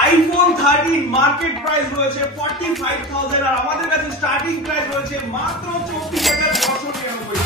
IPhone 13 market price রয়েছে 45,000 আর আমাদের কাছে স্টার্টিং প্রাইস রয়েছে মাত্র 34,999।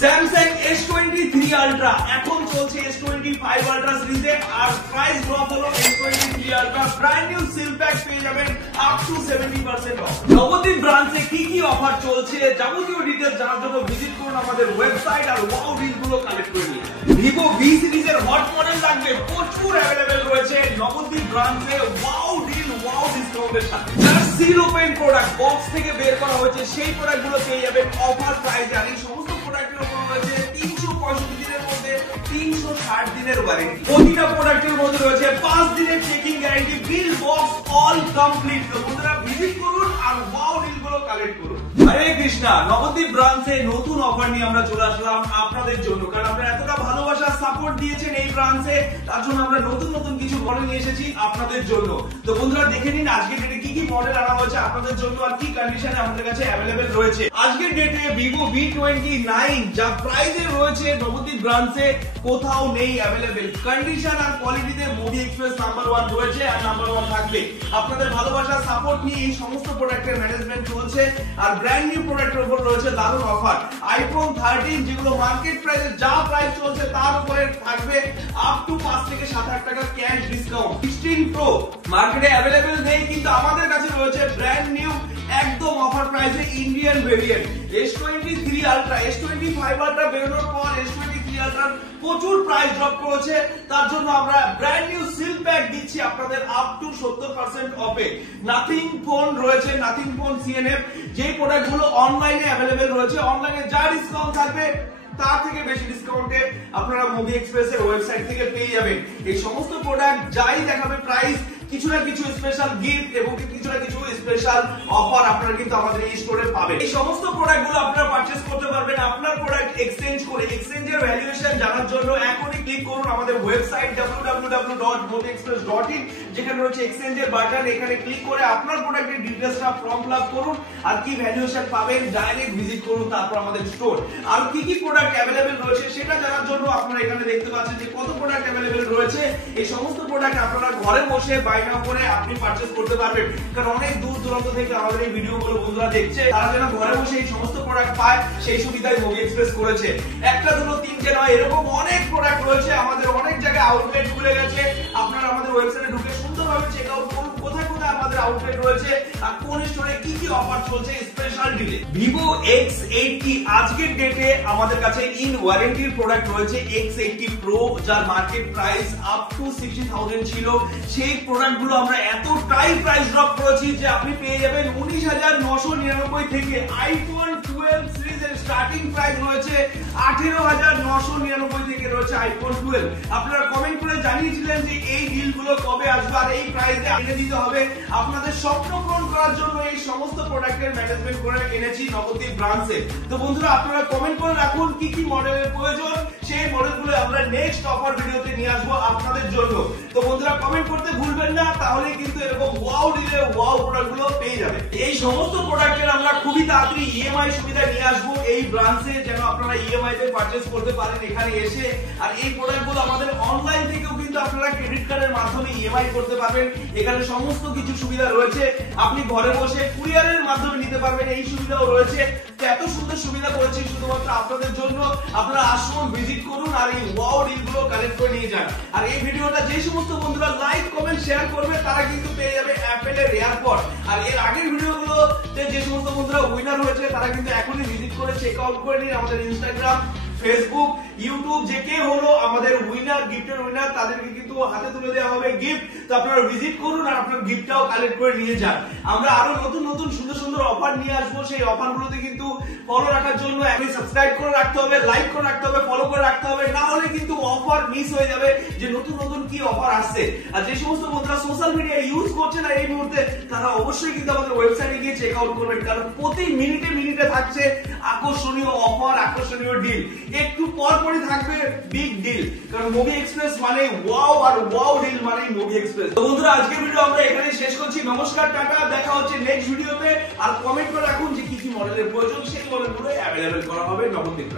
স্যামসাং S23 আলট্রা এখন চলছে S25 আলট্রা সিরিজে আর প্রাইস ড্রপ হলো S23 ultra brand new seal pack পেয়ে যাবেন আপ টু 70% অফ। নবদ্বীপ ব্রাঞ্চে কি কি অফার চলছে যাবতীয় ডিটেইলস জানার জন্য ভিজিট করুন আমাদের ওয়েবসাইট আর ওয়াও ডিল গুলো কালেক্ট করে নিন। ভিভো ভি সিরিজের হট মডেল লাগবে প্রচুর अवेलेबल রয়েছে নবদ্বীপ ব্রাঞ্চে ওয়াও ডিল ওয়াও ডিসকাউন্টের সাথে। যারা সিল ওপেন প্রোডাক্ট বক্স থেকে বের করা হয়েছে সেই প্রোডাক্টগুলো পেয়ে যাবেন অফার প্রাইসে আর এই সমস্ত প্রোডাক্টের উপর রয়েছে 365 দিনের মধ্যে 360 দিনের ওয়ারেন্টি। প্রতিটা প্রোডাক্টের মধ্যে রয়েছে 5 দিনের checking guarantee bill box all complete. তো বন্ধুরা ভিজিট করুন আর ওয়াও ডিল গুলো কালেক্ট করুন। হরে কৃষ্ণা, নবদ্বীপ ব্রাঞ্চে নতুন অফার নিয়ে আমরা চলে আসলাম আপনাদের জন্য, কারণ আপনারা এতটা ভালোবাসা সাপোর্ট দিয়েছেন এই ব্রাঞ্চে, তার জন্য আমরা নতুন নতুন কিছু মডেল নিয়ে এসেছি আপনাদের জন্য। তো বন্ধুরা দেখে নিন আজকের ডেটে কি কি মডেল আনা হয়েছে আপনাদের জন্য আর কি কন্ডিশনে আমাদের কাছে अवेलेबल রয়েছে। আজকের ডেটে Vivo V29 যা প্রাইসে রয়েছে নবদ্বীপ ব্রাঞ্চে কোথাও নেই अवेलेबल। কন্ডিশন আর কোয়ালিটিতে মুভি এক্সপ্রেস নাম্বার 1 রয়েছে আর নাম্বার 1 থাকবে। আপনাদের ভালোবাসা সাপোর্ট নিয়ে এই সমস্ত প্রোডাক্টের ম্যানেজমেন্ট চলছে আর ব্র্যান্ড নিউ প্রোডাক্টের উপর রয়েছে দারুণ অফার। আইফোন 13 যেগুলো মার্কেট প্রাইসে যা প্রাইস চলছে তার উপরে থাকবে আপ টু 5 থেকে 7,000 টাকা ক্যাশ ডিসকাউন্ট। 16 প্রো মার্কেটে अवेलेबल নেই কিন্তু আমাদের কাছে রয়েছে ব্র্যান্ড নিউ একদম অফার প্রাইসে Indian variant S23 ultra. S25 ultra বেরোনোর পর S23 আলট্রা প্রচুর প্রাইস ড্রপ করেছে, তার জন্য আমরা ব্র্যান্ড নিউ সিল প্যাক দিচ্ছি আপনাদের আপ টু 70% অফে। নাথিং ফোন রয়েছে, নাথিং ফোন CNF, যে প্রোডাক্টগুলো অনলাইনে अवेलेबल রয়েছে, অনলাইনে যা ডিসকাউন্ট থাকবে তার থেকে বেশি ডিসকাউন্টে আপনারা মুভি এক্সপ্রেসের ওয়েবসাইট থেকে পেয়ে যাবেন। এই সমস্ত প্রোডাক্ট যাই দেখাবে প্রাইস কিছু না কিছু স্পেশাল গিফট এবং কিছু না কিছু স্পেশাল অফার আপনারা কিন্তু আমাদের এই স্টোরে পাবেন। এই সমস্ত প্রোডাক্টগুলো আপনারা পারচেজ করতে পারবেন আপনার প্রোডাক্ট এক্সচেঞ্জ করে। এক্সচেঞ্জের ভ্যালুয়েশন জানার জন্য এখনই ক্লিক করুন আমাদের ওয়েবসাইট www.moviexpress.in, যেখানে রয়েছে এক্সচেঞ্জের বাটন। এখানে ক্লিক করে আপনার প্রোডাক্টের ডিটেইলসটা ফর্ম ফিল আপ করুন আর কি ভ্যালুয়েশন পাবেন ডাইরেক্ট ভিজিট করুন তারপর আমাদের স্টোর। আর কি কি প্রোডাক্ট अवेलेबल রয়েছে সেটা জানার জন্য আপনারা এখানে দেখতে পাচ্ছেন যে কত প্রোডাক্ট अवेलेबल রয়েছে। এই সমস্ত প্রোডাক্ট আপনারা ঘরে বসে করে আপনি পারচেজ করতে পারবেন, কারণ অনেক দূর দূরান্ত থেকে আমাদের এই ভিডিওগুলো বন্ধুরা দেখছে, তারা যেন ঘরে বসে এই সমস্ত প্রোডাক্ট পায় সেই সুবিধাই মুভি এক্সপ্রেস করেছে। একটা দুটো তিনটে নয়, এরকম অনেক প্রোডাক্ট রয়েছে। আমাদের অনেক জায়গায় আউটলেট খুলে গেছে, আপনারা আমাদের ওয়েবসাইটে ঢুকে সুন্দরভাবে চেক আউট করুন কোথায় কোথায় আমাদের আউটলেট রয়েছে আর কোন স্টোরে কি কি অফার চলছে স্পেশাল ডিলে। Vivo X80 আজকের ডেটে আমাদের কাছে ইন ওয়ারেন্টির প্রোডাক্ট রয়েছে X80 Pro, যার মার্কেট প্রাইস আপ টু 60,000 ছিল। সেই প্রোডাক্টগুলো আমরা এতটাই প্রাইস ড্রপ করেছি যে আপনি পেয়ে যাবেন 19,999 থেকে। আইফোন 12 সিরিজের স্টার্টিং প্রাইস রয়েছে 18,999 থেকে রয়েছে আইফোন 12। আপনারা কমেন্ট করে জানিয়েছিলেন যে এই ডিলগুলো কবে আসবে আর এই প্রাইসে এনে দিতে হবে। আপনাদের স্বপ্ন পূরণ করার জন্য এই সমস্ত প্রোডাক্টের ম্যানেজমেন্ট করে এনেছি নবদ্বীপ ব্রাঞ্চে। তো বন্ধুরা আপনারা কমেন্ট করে রাখুন কি কি মডেলের প্রয়োজন, সেই মডেলগুলো আমরা নেক্সট অফার ভিডিওতে নিয়ে আসবো আপনাদের জন্য। তো বন্ধুরা কমেন্ট করতে ভুলবেন না, তাহলে কিন্তু এরকম ওয়াও ডিলে ওয়াও প্রোডাক্টগুলো পেয়ে যাবেন। এই সমস্ত প্রোডাক্টের আমরা খুবই তাড়াতাড়ি ইএমআই সুবিধা নিয়ে আসবো এই ব্রাঞ্চে, যেন আপনারা ইএমআই তে পারচেজ করতে পারেন এখানে এসে। আর এই প্রোডাক্টগুলো আমাদের অনলাইন থেকেও কিন্তু আপনারা ক্রেডিট কার্ডের মাধ্যমে ইএমআই করতে পারবেন। এখানে সমস্ত কিছু সুবিধা রয়েছে, আপনি ঘরে বসে কুরিয়ারের মাধ্যমে নিতে পারবেন, এই সুবিধাও রয়েছে। তো এত সুন্দর সুবিধা করেছি শুধুমাত্র আপনাদের জন্য। আপনারা আসুন, ভিজিট করুন আর এই ওয়াও ডিলগুলো কালেক্ট করে নিয়ে যান। আর এই ভিডিওটা যে সমস্ত বন্ধুরা লাইক কমেন্ট শেয়ার করবে তারা কিন্তু পেয়ে যাবে অ্যাপেলের এয়ারপড। আর এর আগের ভিডিওগুলোতে যে সমস্ত বন্ধুরা উইনার হয়েছে তারা কিন্তু এখনই ভিজিট করে চেক আউট করে নিন আমাদের ইনস্টাগ্রাম, ফেসবুক, ইউটিউব, যে কে হলো আমাদের উইনার, গিফটের উইনার, তাদেরকে কিন্তু হাতে তুলে দেওয়া হবে গিফট। তো আপনারা ভিজিট করুন আর আপনার গিফটটাও কালেক্ট করে নিয়ে যান। আমরা আরো নতুন নতুন সুন্দর সুন্দর অফার নিয়ে আসবো, সেই অফারগুলোতে কিন্তু ফলো রাখার জন্য এখনই সাবস্ক্রাইব করে রাখতে হবে, লাইক করে রাখতে হবে, ফলো করে রাখতে হবে, না হলে কিন্তু অফার মিস হয়ে যাবে যে নতুন নতুন কি অফার আসছে। আর যে সমস্ত বন্ধুরা সোশ্যাল মিডিয়া ইউজ করছে না এই মুহূর্তে, তারা অবশ্যই কিন্তু আমাদের ওয়েবসাইটে গিয়ে চেক আউট করবেন, কারণ প্রতি মিনিটে মিনিটে থাকছে আকর্ষণীয় অফার, আকর্ষণীয় ডিল। একটু পর পরই থাকবে বিগ ডিল, কারণ মুভি এক্সপ্রেস মানে ওয়াও আর ওয়াও ডিল মানে মুভি এক্সপ্রেস। তো বন্ধুরা আজকের ভিডিও আমরা এখানে শেষ করছি। নমস্কার, টাটা, দেখা হচ্ছে নেক্সট ভিডিওতে। আর কমেন্ট করে রাখুন যে কি কি মডেলের প্রয়োজন, সেই মডেলগুলো अवेलेबल করা হবে নবদ্বীপ।